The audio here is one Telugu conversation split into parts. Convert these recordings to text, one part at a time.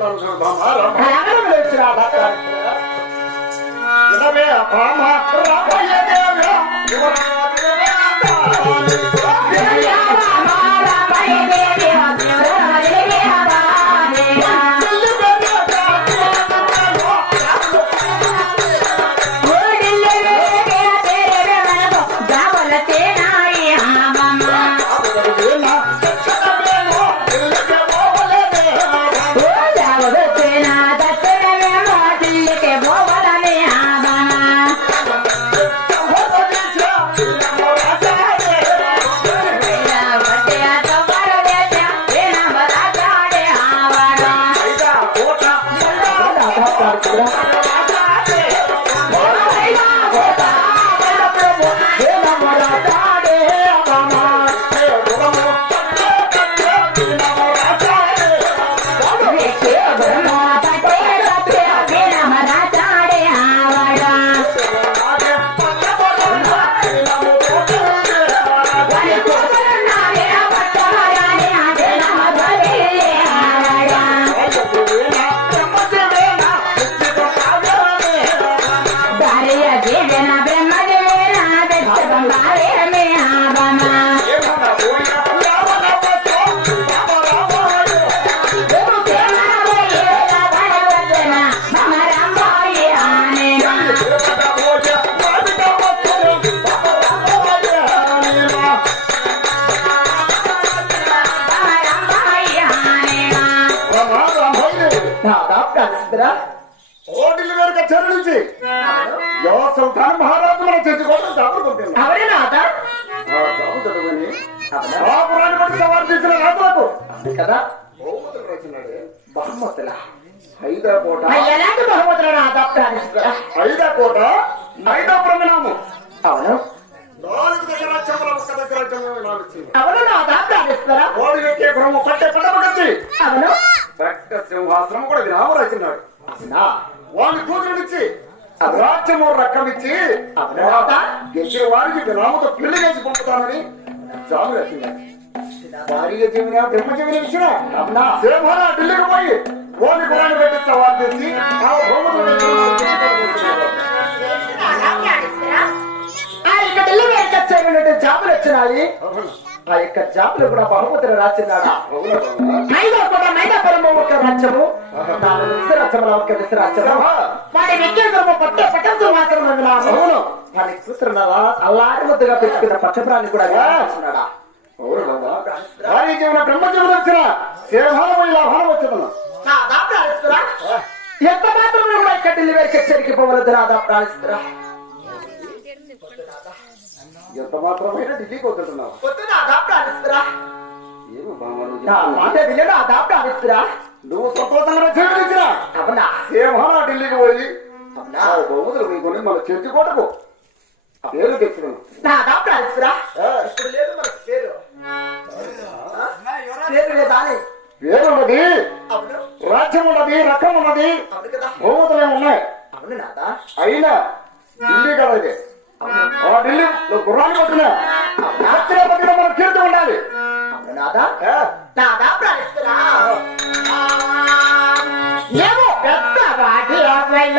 పిలుస్తున్నాను రామ రాగడం లేదు రాధా వినవే బామ్మ ఓటిల్ వేరుక చెరు నుంచి యువ సుల్తాన్ మహారాజు మన సవారు చేసిన రాజులకు కదా రాసినాడే బహుమతుల ఐదా కోట. ఎలాంటి బహుమతులు నాథ ప్రాణిస్తురా ఐదా కోట ఐదాపురం వినాము అవును. నాలుగు దగ్గర రాజ్యముల ఒక్క దగ్గర అవును నాథ ప్రాణిస్తురా ఓడి వ్యక్తి గుణము పట్టే పట్టమకొచ్చి అవును. పెద్ద సింహాసనం కూడా వినాము రాసినాడు నా వాడిని కూతురునిచ్చి రాజ్యము రక్కమిచ్చి? గెలిచిన వారికి విరామతో పెళ్ళి చేసి పంపుతానని జాబు రాసినాడు భారీగా చెవిన బ్రహ్మ చెవిన ఇచ్చిన ఢిల్లీకి పోయి ఓని గురాన్ని పెట్టి సవాల్ చేసి ఆ భూములు ఆ యొక్క ఢిల్లీ వేరుకొచ్చేటువంటి జాబులు వచ్చినాయి ఆ యొక్క జాబులు కూడా బహుమతులు రాసినాడా. మైదా కూడా మైదాపురము ఒక రాజ్యము. నాలుగు విశ్వరాజ్యముల ఒక విశ్వరాజ్యము. వాడి వ్యక్తిగతము పట్టే పట్టంతో మాత్రం అవును. వాడి కూతురున్నారా అల్లారి ముద్దుగా పెట్టుకున్న పట్టపురాన్ని కూడా బాబా భారీ జీవన బ్రహ్మ జీవన వచ్చిన పోయి లాభాలు వచ్చేదన్నా. ఎంత మాత్రం కూడా ఇక్కడ ఢిల్లీ వేరుకొచ్చేరికి పోవలదు రాధా ప్రాణిస్తురా ఎంత మాత్రమైనా ఢిల్లీకి వద్దుంటున్నావు? వద్దు రాధా ప్రాణిస్తురా ఏమో బామ్మ విని రాధా ప్రాణిస్తురా నువ్వు స్వతంత్రంగా చేకరించిన అవునా? సేవన ఢిల్లీకి పోయి. అవునా? ఆ బహుమతులు నీకొని మన చెంచు కోటకు. పేరు తెచ్చుకున్నాను రాధా ప్రాణిస్తురా ఆ, ఇప్పుడు లేదు మనకు పేరు. పేరు లేదా అని పేరు ఉన్నది. అవును రాజ్యం ఉన్నది రకం ఉన్నది ఏమి ఉన్నాయి. అయినా ఢిల్లీ కదా ఇది ఢిల్లీ గుర్రాన్ని కొట్టిన రాత్రి పట్టిన మన కీర్తి ఉండాలి. ఏమో? పెద్ద వాటి అవ్వైన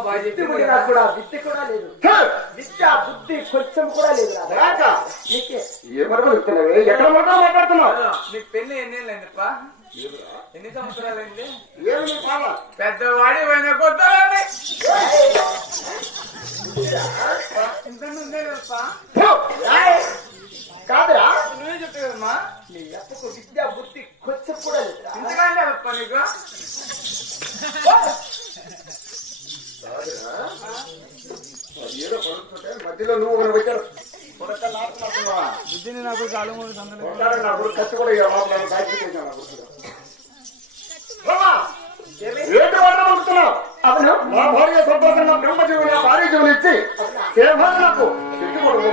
బుద్ధి లేదు కూడా నాకు కూడా లేదు. విద్య బుద్ధి కొంచెం కూడా లేదు ఎక్కడ మాట్లాడు మాట్లాడుతున్నావు నీకు పెళ్ళి ఎన్ని ఎన్ని సంవత్సరాలైంది? నీ పెద్దవాడి పోయిన కొత్తవాడి ఇంత రాయ్. కాదురా. నువ్వే చెప్పేదమ్మా నీ అప్పకు విద్య బుద్ధి కొంచెం కూడా లేదురా ఇంతకంటే అప్ప నీకు? మధ్యలో నువ్వు ఒకరు పెట్టారు? బుద్ధిని నాకు మూడు నా కొడుకు కత్తి కూడా నా నా భార్య సంతోషంగా బ్రహ్మజీవుని నా భార్య జీవులు ఇచ్చి సేవలు నాకు కూడా.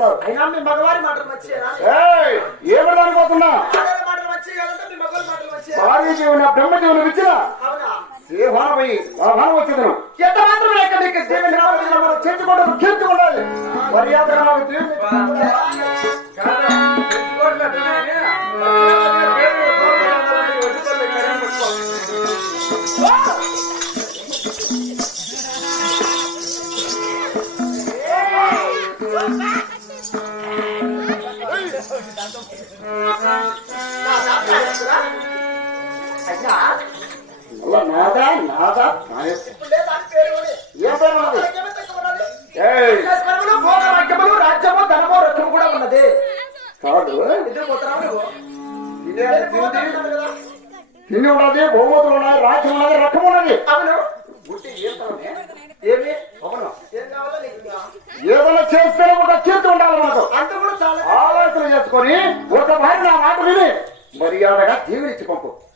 జాతర చెప్తున్నారు అయినా మీ మగవారి మాటలు భార్య జీవన బ్రహ్మ జీవనం సేవానమై ఎంత మాత్రం లేక నీకు దేవుని మర్యాద నాకు నాదా నాదా? పేరు కూడా. ఏం పేరు ఉన్నది? ఉన్నది? రాజ్యము ధనము రథము కూడా ఉన్నది. కాదు. తిండి. ఉన్నది బహుమతులు ఉన్నాయి రాజ్యం ఉన్నది రకం ఉన్నది. అవును? ఏమి? ఏదైనా చేస్తే ఒక కీర్తి ఉండాలి మనకు అంత కూడా చాలా ఆలోచన చేసుకొని మర్యాదగా దీవినిచ్చి పంపు.